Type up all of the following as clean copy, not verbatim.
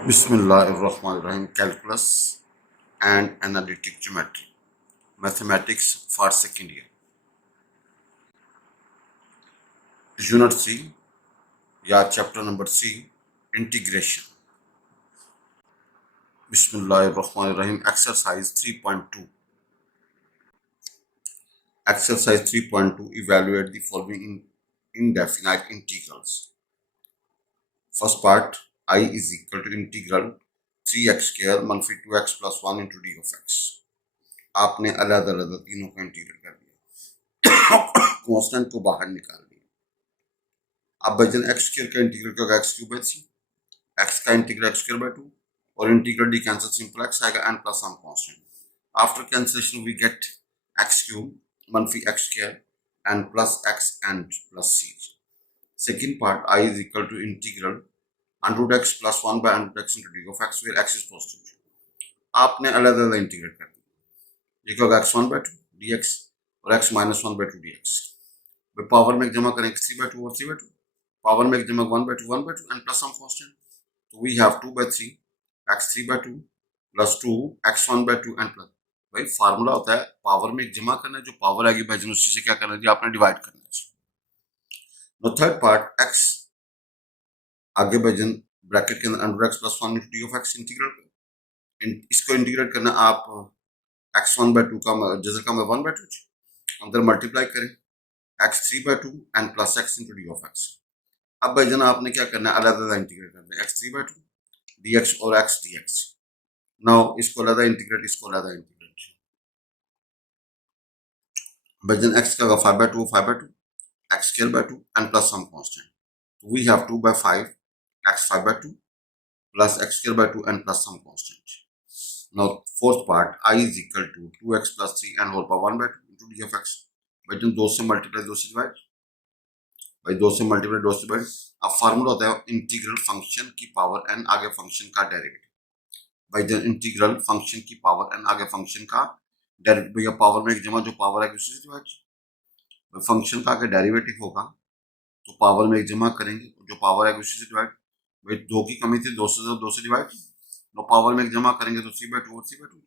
Bismillahirrahmanirrahim. Calculus and Analytic Geometry. Mathematics for second year. Unit C, chapter number C, Integration. Bismillahirrahmanirrahim. Exercise 3.2. Exercise 3.2. Evaluate the following indefinite integrals. First part, I is equal to integral 3x square मनफी 2x plus 1 into d of x. आपने अलग अलग तीनों को integrate कर दिया, constant को बाहर निकाल दिया। अब भाईजान एक्स स्क्वायर का इंटीग्रल क्या होगा, x cube by three, x का इंटीग्रल एक्स स्क्वायर बाई 2 और integral d cancel, simple x आएगा n plus some constant. After cancellation we get x cube मनफी x square n plus x n plus c. Second part, I is equal to integral under x plus 1 by under x into d of x where x is positive. आपने अलग अलग integrate कर दिया, ये क्या होगा x one by two d x और x minus one by two d x. Power में जमा करें थ्री बाई टू और थ्री बाई टू, पावर में जमा one by two and plus some constant. तो we have two by three x three by two plus two x one by two and plus. भाई formula होता है power में जमा करना है, जो पावर आएगी भाई उसी से क्या करना है, आपने डिवाइड करना है। थर्ड पार्ट, एक्स आगे भाईजन ब्रैकेट के अंदर under x plus one into d of x integral, इसको इंटीग्रेट करना आप एक्स वन बाई टू का जैसे का वन बाई टू अंदर मल्टीप्लाई करें x three by two and plus x into d of x. अब भाईजान आपने क्या करना है, अलग अलग इंटीग्रेट करना है, x three by two d x और एक्स डी एक्स। नाउ इसको अलग इंटीग्रेट, इसको अलग इंटीग्रेट। भाईजान एक्स का five by two x square by two and plus some constant. तो we have two by five x five by two plus x square by two and plus some constant. Now fourth part, I is equal to 2x plus 3 and whole power 1 by 2 into d of x. भाई तुम दो से multiply दो से divide, भाई दो से multiply दो से डिवाइड। अब फार्मूला होता है इंटीग्रल फंक्शन की पावर n आगे फंक्शन का डेरिवेटिव। भाई जब इंटीग्रल फंक्शन की पावर n आगे फंक्शन का डेरिवेटिव, भैया पावर में एक जमा जो पावर है उसी से डिवाइड। फंक्शन का अगर डेरिवेटिव होगा तो पावर में एक जमा करेंगे, जो पावर है उसी से डिवाइड। भाई दो की कमी थी, दो से डिवाइड, तो पावर में जमा करेंगे तो 3 बाई 2 और 3 बाई 2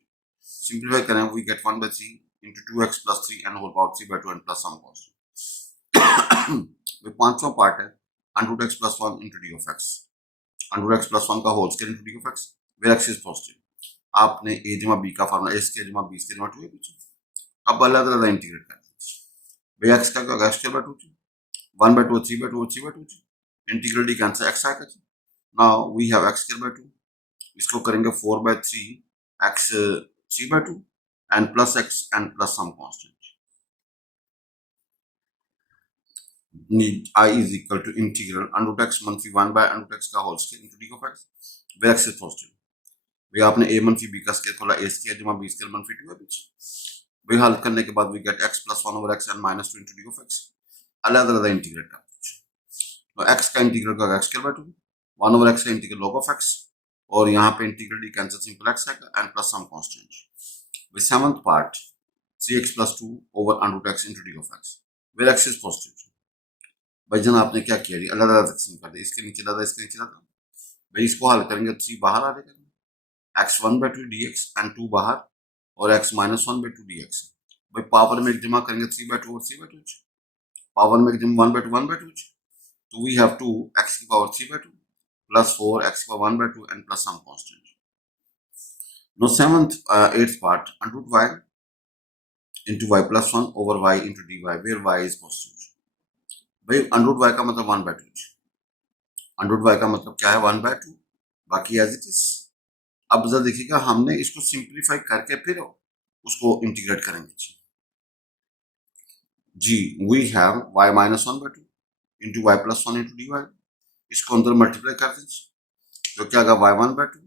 सिंपलीफाई करें, we get 1 by 3 into 2x plus 3 and whole power 3 by 2 and plus some constant। पांचवा पार्ट है under x plus 1 into d of x, under x plus 1 का whole square into d of x where x is positive। आपने a जमा b का formula a square जमा b square जमा 2a पूछा। अब अलग अलग इंटीग्रेट कर दीजिए। भाई x का क्या होगा, x square by 2 1 by 2 3 by 2 3 by 2 integral d cancel x आएगा। Now we have x square by 2, इसको करेंगे 4 by 3 x 3 by 2 and plus x and plus some constant. I is equal to integral under x मनफी 1 by under x का whole square into d of x where x is positive. भाई आपने a मनफी b का square खोला, a square जमा b square मनफी 2 है पीछे। भाई हल करने के बाद we get x plus 1 over x and minus 2 into d of x. अलग अलग इंटीग्रेट करते हैं। तो x का इंटीग्रल का x square by 2, 1 over x का इंटीग्रल log ऑफ x और यहाँ पे integral d cancel, simple x है and plus some constant. Seventh part 3x plus 2 over under x into d of x where x is positive. भाई जन आपने क्या किया, अलग अलग तकसीम कर दिया, इसके नीचे लगा इसके नीचे लगा। भाई इसको हल करेंगे 3 बाहर आ जाएगा, x one by two d x and 2 बाहर और x minus one by two d x. भाई पावर में जमा करेंगे 3 बाई 2 और 3 बाई 2, पावर में जमा 1 बाई 2 तो वी हैव 2 एक्स की power 3 by 2 plus 4 x power 1 by 2 and plus some constant. Now eighth part, under root y into y plus 1 over y into dy where y is positive। भाई under root y का मतलब 1 by 2, under root y का मतलब क्या है 1 by 2, बाकी as it is। अब जरा देखिएगा, हमने इसको सिंप्लीफाई करके फिर उसको इंटीग्रेट करेंगे जी। We have y minus 1 by 2 into y plus 1 into dy, इसको अंदर मल्टीप्लाई कर दीजिए तो क्या होगा y1 by 2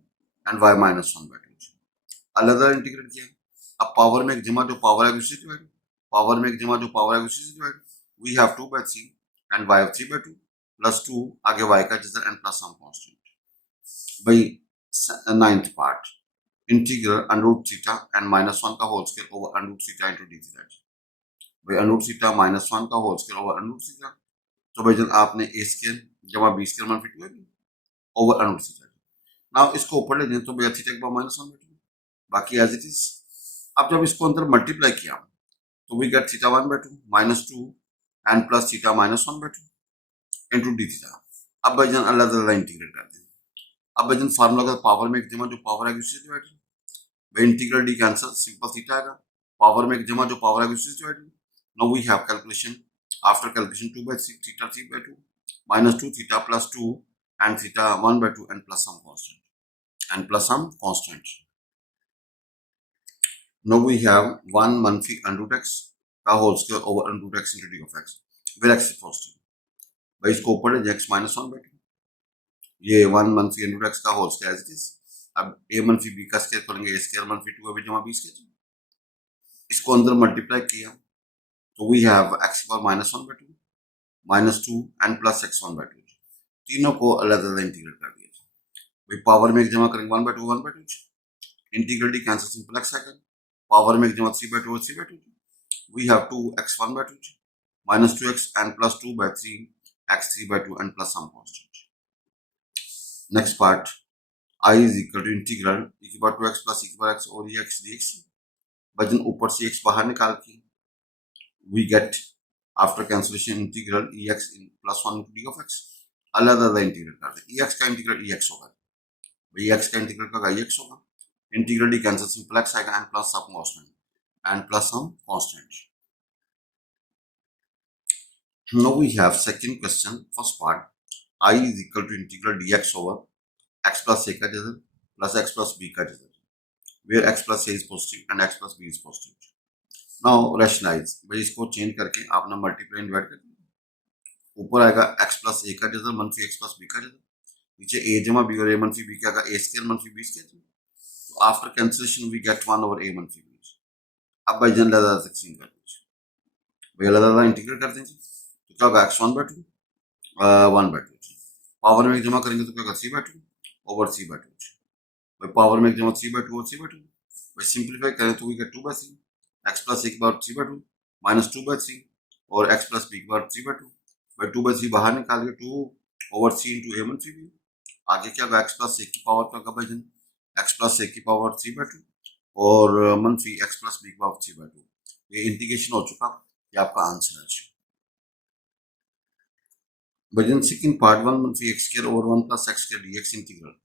and y minus 1 by 2। अलग अलग इंटीग्रेट किया। अब पावर में एक जमा जो पावर है उसी से डिवाइड, पावर में एक जमा जो पावर है उसी से divide. We have 2 by 3 and y 3 by 2 plus 2 आगे y का जजर एंड प्लस सम कांस्टेंट। भाई ninth part integral under root theta and minus 1 का whole square over under root theta into d theta. भाई under root theta minus 1 का whole square over under root theta, तो भाई जन आपने a square जमा b square मनफी 2 over under root theta. Now इसको ऊपर ले जाए तो भैया थीटा के पावर -1 बाई 2, बाकी एज इट इज। अब जब इसको अंदर मल्टीप्लाई किया तो we get theta 1 by 2 -2 and plus theta -1 by 2 into d theta. अब भाईजान अलग अलग इंटीग्रेट करते हैं। अब भाईजान फार्मूला का पावर में एक जमा जो पावर है उससे डिवाइड, भाई integral d cancel, simple theta आएगा, पावर में एक जमा जो पावर है उससे divide. Now we have calculation, after calculation 2 by 3 theta 3 by 2 -2 theta +2 and theta 1 by 2 and plus some constant. Now we have 1 manfi under root x का whole square over under root x into d of x, where x is positive. भाई इसको ऊपर ले x -1 by 2, ये 1 manfi under root x का whole square as it is। अब a manfi b का square करेंगे, a स्क्वायर manfi 2 अभी जमा b स्क्वायर, इसको अंदर मल्टीप्लाई किया तो we have x power -1 by 2 -2 and plus x1 by 2, तीनों को अलग अलग इंटीग्रेट कर दिया। भाई पावर में एक जमा करेंगे 1 by 2 1 by 2, integral d cancel, simple x आएगा, पावर में एक जमा 3 by 2 3 by 2, we have 2 x1 by 2 -2x and plus 2 by 3 x3 by 2 and plus some constant. Next part, I is equal to integral e की power 2x plus e की power x और ये x dx। वजन ऊपर से x बाहर निकाल के we get after cancellation integral ex in plus 1 into d of x, अलग अलग इंटीग्रेट करते हैं। ex का इंटीग्रल ex होगा, भाई ex का इंटीग्रल का ex होगा, integral d cancel, simple x आएगा and plus some constant. Now we have second question, first part, I is equal to integral dx over x plus a का जगह plus x plus b का जगह, where x plus a is positive and x plus b is positive. Now rationalize, भाई इसको change करके आपने multiply divide कर दिया, ऊपर आएगा x plus a का जगह मनफी x plus b का जगह, नीचे a जमा b और a मनफी b क्या आएगा a स्क्वायर मनफी b स्क्वायर। तो after cancellation we get 1 over a मनफी b। अब भाई जन लगा सेक्शन कर दीजिए, भाई लगा इंटीग्रेट कर देंगे तो क्या होगा x1 by 2 1 by 2, पावर में एक जमा करेंगे तो क्या होगा 3 by 2 over 3 by 2, भाई पावर में एक जमा 3 by 2 और 3 by 2, भाई सिंप्लीफाई करें तो we get 2 by 3 x plus a की पावर 3 by 2 minus 2 by 3 और x plus b की पावर 3 by 2, भाई 2 by 3 बाहर निकाल के 2 over 3 into a मनफी b। आगे क्या होगा x plus a की पावर क्या होगा भाई जन x plus a की पावर 3 by 2 और मनफी x plus b की पावर 3 by 2। ये इंटीग्रेशन हो चुका, ये आपका आंसर है। भाईजन सेकंड पार्ट 1 मनफी x square over 1 plus x square dx integral.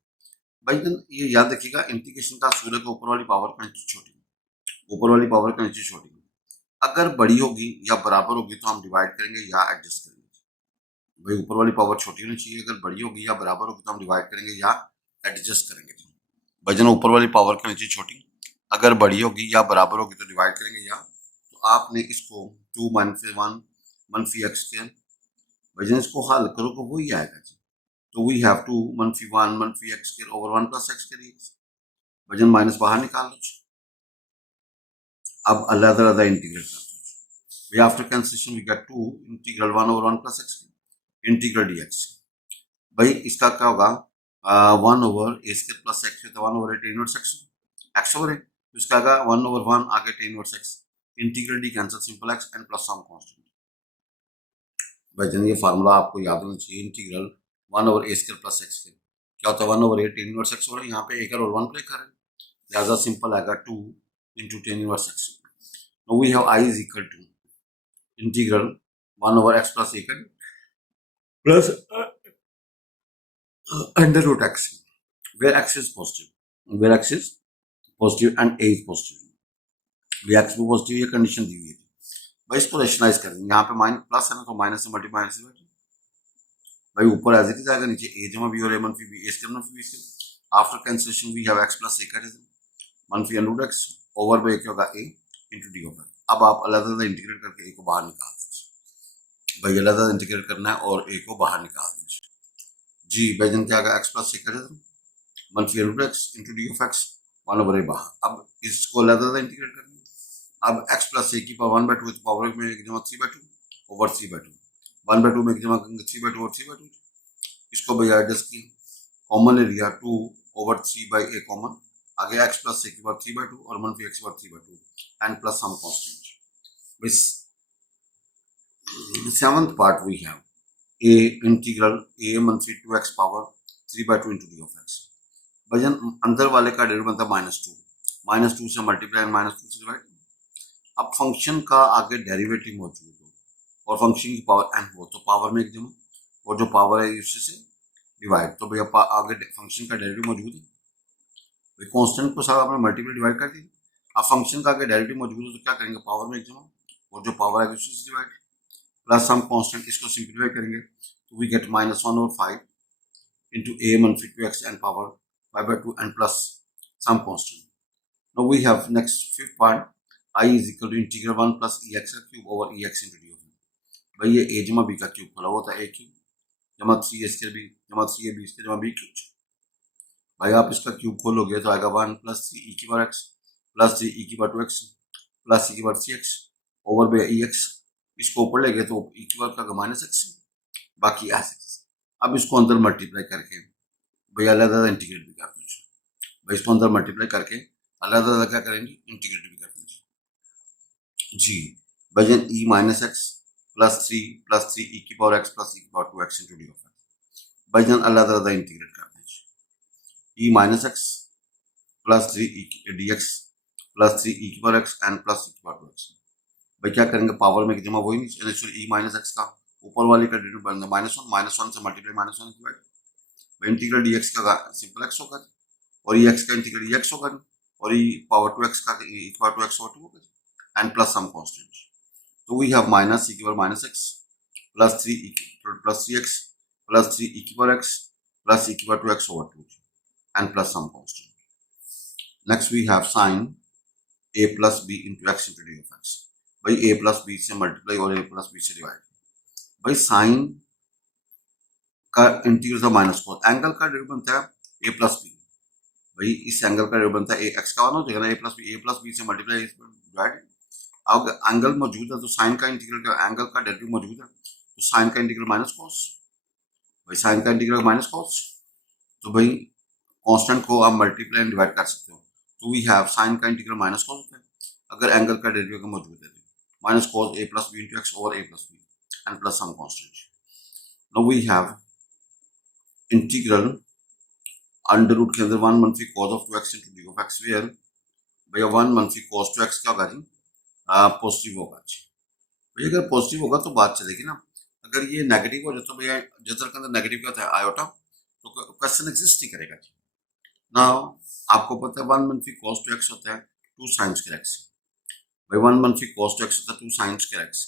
Bhaijaan ये याद रखिएगा, इंटीग्रेशन का सूर्य के ऊपर वाली पावर का नीचे छोटी, ऊपर वाली पावर का नीचे छोटी, अगर बड़ी होगी या बराबर होगी तो हम डिवाइड करेंगे या एडजस्ट करेंगे। भाई ऊपर वाली पावर छोटी होनी चाहिए, अगर बड़ी होगी या बराबर होगी तो हम डिवाइड करेंगे या एडजस्ट करेंगे। भाईजन ऊपर वाली पावर का नीचे छोटी, अगर बड़ी होगी या बराबर होगी तो डिवाइड करेंगे या, तो आपने इसको 2 मनफी 1 मनफी x स्क्वायर, भाईजन इसको हल करो तो वही आएगा जी। तो वी हैव 2 मनफी 1 मनफी x square over 1 plus x square dx, भाईजन माइनस बाहर निकाल लो। अब अलग अलग इंटीग्रेट करते हैं, after cancellation we get 2 integral 1 over 1 plus x integral dx। भाई इसका क्या होगा 1 over a square plus x तो 1 over tan inverse x over है, तो इसका आएगा 1 ओवर 1 आगे tan inverse x, integral d cancel, simple x and plus some constant. भाईजान ये फार्मूला आपको याद होना चाहिए, integral 1 over a square plus x square क्या होता है 1 over a tan inverse x over, यहाँ पे a और 1 प्ले करें, लिहाजा सिंपल आएगा 2 into tan inverse x। Now we have I is equal to integral 1 over x plus a plus under root x, where x is positive and a is positive, where x भी positive ये condition दी हुई है। भाई इसको rationalise करेंगे, यहाँ पे minus plus है ना तो माइनस से मल्टीप्लाई से भाई ऊपर एज इट इज आएगा, नीचे a जमा b और a मनफी b a स्क्वायर मनफी b square. After cancellation we have x plus a का मनफी अंडर रूट x ओवर पे क्या होगा a इंटू डी होगा। अब आप अलग अलग इंटीग्रेट करके a को बाहर निकाल दीजिए, भाई अलग अलग इंटीग्रेट करना है और a को बाहर निकाल दीजिए जी। भाईजन क्या आएगा x प्लस a का मनफी under root x into d of x 1 over a बाहर। अब इसको अलग अलग इंटीग्रेट करना है, अब x प्लस a की पावर 1 by 2 पावर में एक जमा 3 by 2 ओवर 3 by 2, 1 by 2 में एक जमा करेंगे 3 by 2 और 3 by 2, इसको भैया एडजस्ट किया, कॉमन ले लिया 2 ओवर 3 by a कॉमन, आगे x प्लस a की पावर 3 by 2 और मनफी x की power 3 by 2 and plus some constant. Which seventh part we have a integral a मनफी 2x power 3 by 2 into d of x। भाईजान अंदर वाले का डेरिवेटिव बनता है -2 से मल्टीप्लाई -2 से डिवाइड। अब फंक्शन का आगे डेरिवेटिव मौजूद हो और फंक्शन की पावर n हो तो पावर में एक जमा, और जो पावर है उससे से डिवाइड। तो भैया आगे फंक्शन का डेरिवेटिव मौजूद है, भाई कांस्टेंट को सारा आपने मल्टीप्लाई डिवाइड कर दिया। अब फंक्शन का आगे डेरिवेटिव मौजूद है तो क्या करेंगे, पावर में एक जमा, और जो पावर है उससे डिवाइड, प्लस हम कांस्टेंट इसको सिंप्लीफाई करेंगे तो वी गेट -1 और 5 into a -2 2x and power 5/2 and plus some constant. Now we have next fifth part, I is equal to integral 1 plus ex cube over ex into d of n। भाई ये a जमा b का cube खुला होता है, a cube जमा 3a square b जमा 3ab square जमा b क्यूब। भाई आप इसका क्यूब खोलोगे तो आएगा 1 प्लस 3 e की पावर x प्लस 3 e की पावर 2x प्लस e की power 3x over by ex। इसको ऊपर लेंगे तो e की पावर का -x, बाकी ऐसे। अब इसको अंदर मल्टीप्लाई करके भैया अलग इंटीग्रेट भी कर दीजिए। भाई इसको अंदर मल्टीप्लाई करके अलग क्या करेंगे, इंटीग्रेट भी कर दीजिए जी। भाईजान e -x प्लस 3 e की पावर x प्लस e की power 2x into d of x। भाईजान अलग इंटीग्रेट कर दीजिए। e -x plus 3 dx plus 3 e की power x and plus e की पावर 2x। भाई क्या करेंगे, पावर में जमा वही नहीं, e -x का ऊपर वाले का डेरिवेटिव बनना -1 से मल्टीप्लाई -1 डिवाइड, इंटीग्रल dx का सिंपल x होगा और ex का इंटीग्रल ex होगा और e पावर 2x का e पावर 2x over 2 होगा एंड प्लस सम कांस्टेंट। तो वी हैव माइनस e की power -x plus 3x plus 3 e की पावर x प्लस e की power 2x over 2 and plus some constant. Next we have sin a plus b into x into d of x। भाई a plus b से multiply और a plus b से divide. भाई sine का integral था -cos, angle का derivative बनता है a प्लस बी। भाई इस एंगल का डेरिवेटिव बनता है x का 1 हो जाएगा ना, a प्लस बी से मल्टीप्लाई डिवाइड। अब एंगल मौजूद है तो साइन का इंटीग्रल का एंगल का डेरिवेटिव मौजूद है तो साइन का इंटीग्रल -cos। भाई साइन का इंटीग्रल -cos, तो भाई कांस्टेंट को आप मल्टीप्लाई एंड डिवाइड कर सकते हो। तो वी हैव साइन का इंटीग्रल -cos होता है अगर एंगल का डेरिवेटिव मौजूद है तो -cos a plus b into x over a plus b and plus some constant। Now we have integral under root के अंदर 1 मनफी cos of 2x into d of x where भैया 1 मनफी cos 2x क्या होगा जी, पॉजिटिव होगा जी। भैया अगर पॉजिटिव होगा तो बात चलेगी ना, अगर ये नेगेटिव हो जाए तो भैया जजर के अंदर नेगेटिव क्या था आयोटा, तो क्वेश्चन एग्जिस्ट नहीं करेगा जी। ना आपको पता है 1 मनफी cos 2x होता है 2 sin square x। भाई 1 मनफी cos 2x होता है 2 sin square x।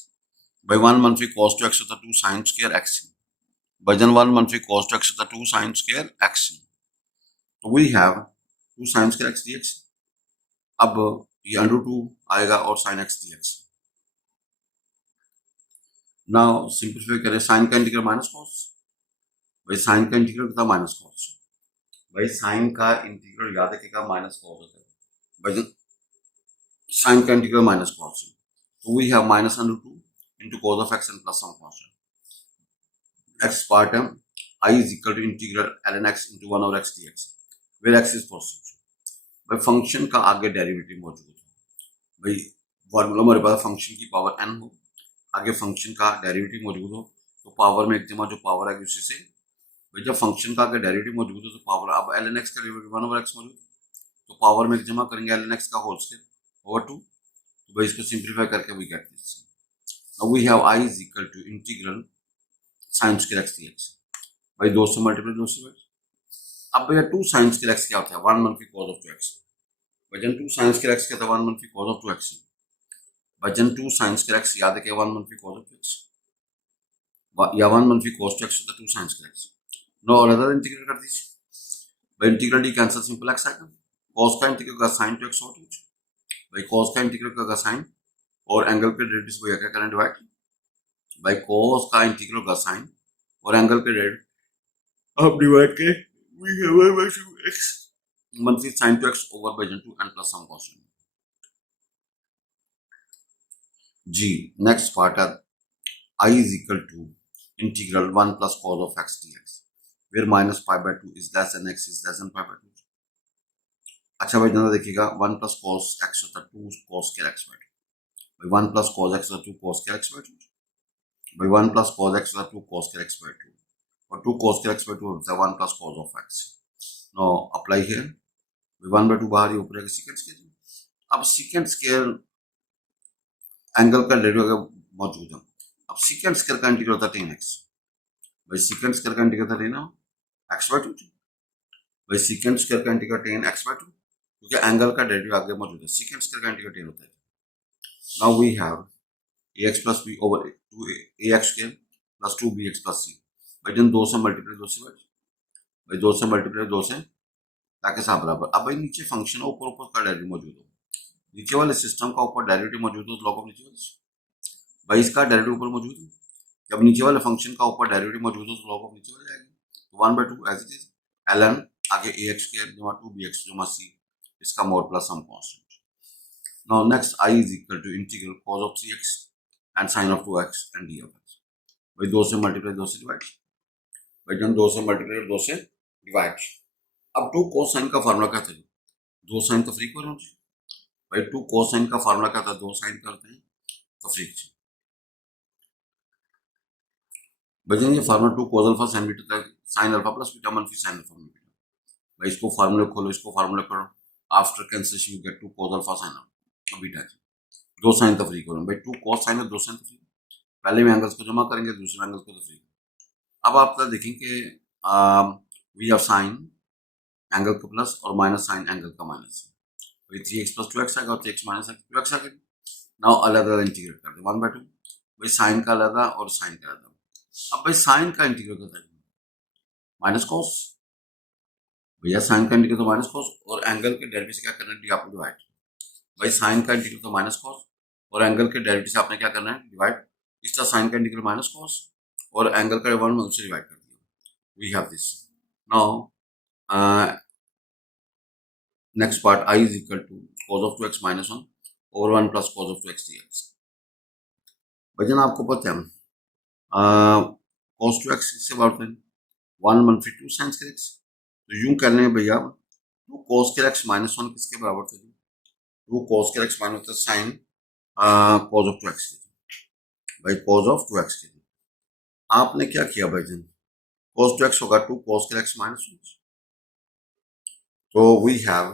भाई 1 मनफी cos 2x होता है 2 sin square x। भाईजान 1 मनफी cos 2x होता है 2 sin square x। तो we have 2 sin square x dx। अब ये √2 आएगा और sin x dx। Now simplify करें, साइन का इंटीग्रल -cos। भाई साइन का इंटीग्रल कितना -cos। भाई साइन का इंटीग्रल याद रखिएगा -cos होता है। भाई साइन का इंटीग्रल -cos, तो we have -√2 into cos of x and plus some constant। x part m I is equal to integral ln x into 1 over x dx where x is positive। भाई function का आगे derivative मौजूद है। भाई formula हमारे पास function की power n हो, आगे फंक्शन का डेरिवेटिव मौजूद हो तो पावर में एक जमा जो पावर आएगी उसी से। भाई जब फंक्शन का आगे डेरिवेटिव मौजूद हो तो पावर, अब ln x का डेरिवेटिव 1 over x मौजूद तो पावर में एक जमा करेंगे ln x का होल स्क्वायर over 2। तो भाई इसको सिंप्लीफाई करके we get this. Now we have I is equal to integral sin square x dx। भाई 2 से मल्टीप्लाई 2 से डिवाइड। अब भैया 2 sin square x क्या होता है 1 मनफी cos of 2x। वजन 2 sin square x क्या था 1 मनफी cos of 2x। वजन 2 sin square x याद है क्या 1 मनफी cos of 2x या 1 मनफी cos 2x होता है 2 sin square x। नो और अदर इंटीग्रेट कर दीजिए। भाई integral d cancel, simple x आएगा, cos का इंटीग्रल का sin 2x और 2। भाई cos का इंटीग्रल का sin और एंगल पे रेडियस भैया क्या करें डिवाइड। भाई cos का इंटीग्रल का sin और एंगल पे रेड अब डिवाइड के we have x monthly sin 2x over by 2 and plus some constant जी। नेक्स्ट पार्ट है I is equal to integral 1 plus cos of x dx where -π/2 is less than x is less than π/2। अच्छा भाई जरा देखिएगा 1 plus cos x होता है 2 cos square x/2। भाई 1 plus cos x होता है 2 cos square x/2। भाई 1 plus cos x होता है 2 cos square x/2 और 2 cos square x/2 होता है 1 plus cos of x। Know apply here, 1/2 बाहर ही ऊपर सेकंड स्केयर। अब सेकंड स्केयर एंगल का डेरिवेटिव मौजूद है। अब सेकंड स्केयर का इंटीग्रल होता है 10x, भाई सेकंड स्केयर का इंटीग्रल होता है 10x/2, भाई सेकंड स्केयर का इंटीग्रल 10x/2, क्योंकि एंगल का डेरिवेटिव आगे मौजूद है। सेकंड स्केयर का इंटीग्रल 10 होता है। Now we have ax plus b over 2ax square plus 2bx plus c, भाई जन 2 से मल्टीप्लाई 2 से भाई 2 से मल्टीप्लाई 2 से ताकि साथ बराबर। अब भाई नीचे फंक्शन है, ऊपर ऊपर का डेरिवेटिव मौजूद हो, नीचे वाले सिस्टम का ऊपर डेरिवेटिव मौजूद हो तो लॉग ऑफ नीचे वाले, भाई इसका डेरिवेटिव ऊपर मौजूद है। जब नीचे वाले फंक्शन का ऊपर डेरिवेटिव मौजूद हो तो लॉग ऑफ नीचे वाले आएगी। तो 1/2 एज इट इज ln आगे ax square जमा 2bx जमा c, इसका mod plus some constant. Now next i is equal to integral cos of 3x and sin of 2x and d of x, भाई 2 से मल्टीप्लाई 2 से divide, भाई जब 2 से मल्टीप्लाई 2 से डिवाइड। अब 2 cos sin का फार्मूला क्या था, 2 sin तो फ्रीक्वेंट होती है, भाई 2 cos sin का फार्मूला क्या था, 2 sin करते हैं तो फ्रीक्वेंट, भाई ये formula 2 cos alpha sin beta था, sin अल्फा प्लस बीटा मनफी sin अल्फा बीटा, भाई इसको फार्मूला खोलो, इसको फार्मूला करो, after cancellation you get 2 cos alpha sin alpha beta, 2 sin तो फ्रीक्वेंट, भाई 2 cos sin और 2 sin तो फ्रीक्वेंट, पहले में एंगल्स को जमा करेंगे, दूसरे एंगल्स को तो फ्रीक्वेंट। अब आप देखेंगे वी हैव साइन एंगल का प्लस और माइनस साइन एंगल का माइनस, 3x plus 2x आएगा और 3x माइनस 2x आएगा। नाउ अलग अलग इंटीग्रेट कर दे 1/2, भाई साइन का अलग और साइन का अलग। अब भाई साइन का इंटीग्रेट करता है माइनस कॉस, भैया साइन का इंटीग्रेट तो माइनस कॉस, और एंगल के डेरिवेटिव से क्या करना है, डी आपको डिवाइड, भाई साइन का इंटीग्रेट तो माइनस कॉस और एंगल के डेरिवेटिव से आपने क्या करना है, डिवाइड। इसका साइन का इंटीग्रेट माइनस कॉस और एंगल का 1 से डिवाइड कर दिया, we have this. Now next part I is equal to cos of 2x minus 1 over 1 plus cos of 2x dx। भजन आपको पता है cos 2x किससे बराबर है, 1 मनफी 2 sin स्क्वायर x, तो यूं कर लें भैया 2 cos स्क्वायर x minus 1 किसके बराबर था, 2 cos स्क्वायर x minus होता है sin cos of 2x, भाई cos of 2x के लिए आपने क्या किया भाईजन, cos 2x होगा 2 cos स्क्वायर x minus 1, तो वी हैव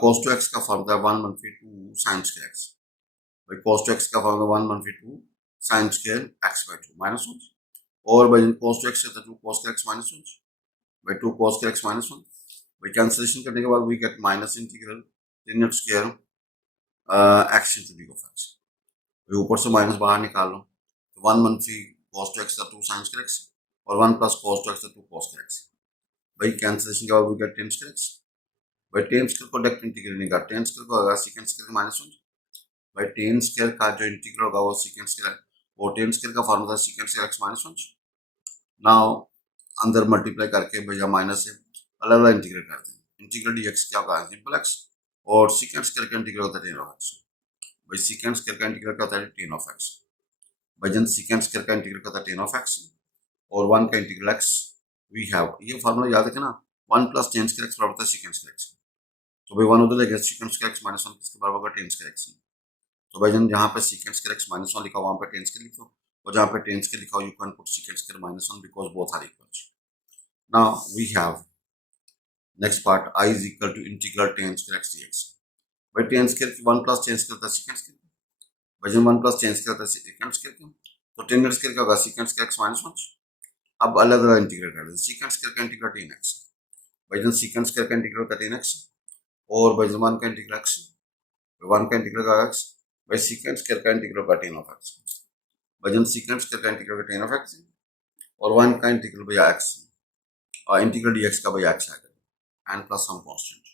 cos 2x का फॉर्मूला 1 मनफी 2 sin स्क्वायर x, भाई cos 2x का फॉर्मूला 1 मनफी 2 sin स्क्वायर x/2 माइनस 1, और भाई cos 2x से 2 cos स्क्वायर x माइनस 1, भाई 2 cos स्क्वायर x माइनस 1, भाई कैंसिलेशन करने के बाद we get minus integral tan square x into d of x, भाई ऊपर से माइनस बाहर निकाल लो, तो 1 मनफी cos 2x का 2 sin स्क्वायर x और 1 प्लस cos 2x का 2 cos स्क्वायर x, भाई कैंसिलेशन के बाद we get tan square x, भाई tan स्क्वायर को डायरेक्ट इंटीग्रेट नहीं कर, tan स्क्वायर को होगा secant स्क्वायर माइनस 1, भाई tan स्क्वायर का जो इंटीग्रल होगा वो secant स्क्वायर, वो tan स्क्वायर का formula secant square x minus 1। Now अंदर मल्टीप्लाई करके भैया माइनस से अलग अलग इंटीग्रेट करते हैं, इंटीग्रल dx क्या होगा, सिंपल x, और secant स्क्वायर का इंटीग्रल होता है tan of x, भाई secant स्क्वायर का इंटीग्रल क्या होता है tan of x, भाई जन secant स्क्वायर का इंटीग्रल होता है tan of x और 1 का इंटीग्रल x, वी हैव ये फार्मूला याद रखना 1 प्लस tan स्क्वायर x बराबर होता है secant स्क्वायर x, तो भाई 1 उधर लेके secant स्क्वायर x माइनस 1 किसके बराबर होगा tan स्क्वायर x, तो भाई जन जहाँ पे secant स्क्वायर x माइनस 1 लिखा वहाँ पे tan स्क्वायर लिखो, और जहाँ पे tan स्क्वायर लिखा हो you can put secant square minus 1 because both are equal. Now we have next part I is equal to integral tan square x dx, भाई tan square 1 plus tan square होता है secant square, भाई जन 1 plus tan square होता है secant square, तो tan square का होगा secant स्क्वायर x माइनस 1। अब अलग अलग इंटीग्रेट कर दें, secant स्क्वायर का इंटीग्रल tan x, भाई जन secant स्क्वायर का इंटीग्रल का tan x और भाई 1 का इंटीग्रल x, 1 का इंटीग्रल का x, भाई secant स्क्वायर का इंटीग्रल का tan of x, भाई जन secant स्क्वायर का इंटीग्रल का tan of x और 1 का इंटीग्रल भैया x, और इंटीग्रल dx का भैया x आएगा एंड प्लस सम कांस्टेंट।